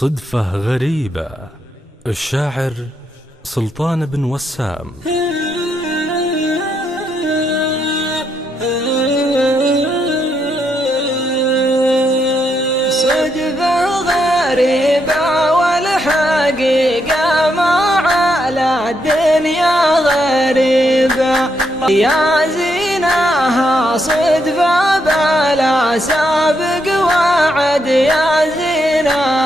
صدفة غريبة. الشاعر سلطان بن وسام. صدفة غريبة والحقيقة ما على الدنيا غريبة، يا زينها صدفة بلا سابق وعد، يا زينها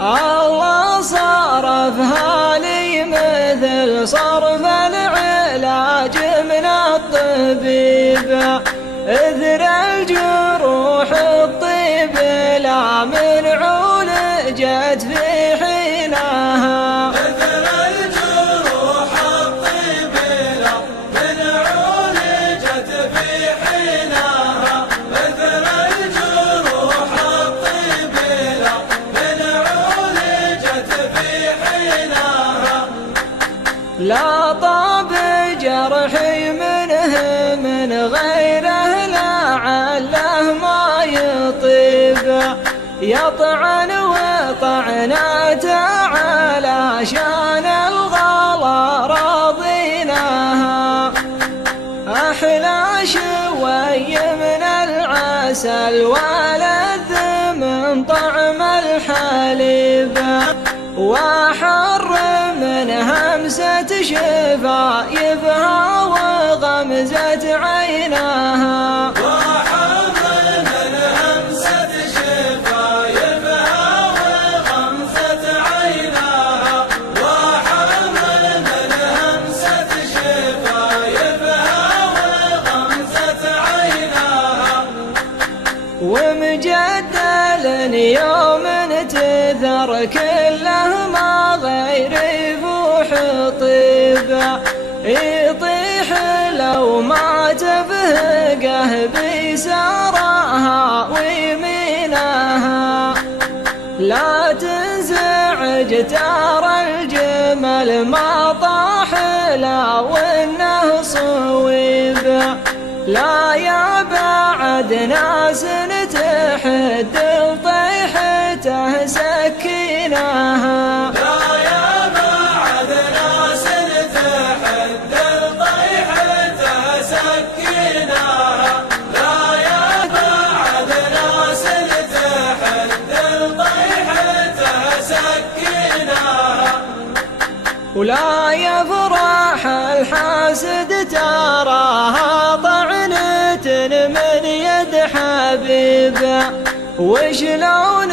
الله صرفها لي مثل صرف العلاج من الطبيب، إثر الجروح الطيب لا من عولجت في حينها، إثر الجروح الطيب لا من عولجت في حينها، إثر الجروح الطيب لا من عولجت في حينها، لا طاب جرحي منه من غيره لعله ما يطيب، يطعن وطعناته علشان الغلا راضيناها، أحلى شوي من العسل ولذ من طعم الحليب، وحر من همسة شفايفها وغمزة عيناها، وحر من همسة شفايفها وغمزة عيناها، وحر من همسة شفايفها وغمزة عيناها، ومجدل يوم تثر كله ما غير يفوح طيب، يطيح لو ما تفهقه بيسارها ويمينها، لا تنزعج ترى الجمل ما طاح لا وانه صويب، لا يا بعد ناس تحد لطيحته سكيناها، لا يا بعد ناس تحد لطيحته سكيناها، لا يا بعد ناس تحد لطيحته سكيناها، ولا يفرح الحاسد تراها طعنة من يد حبيبه، وشلون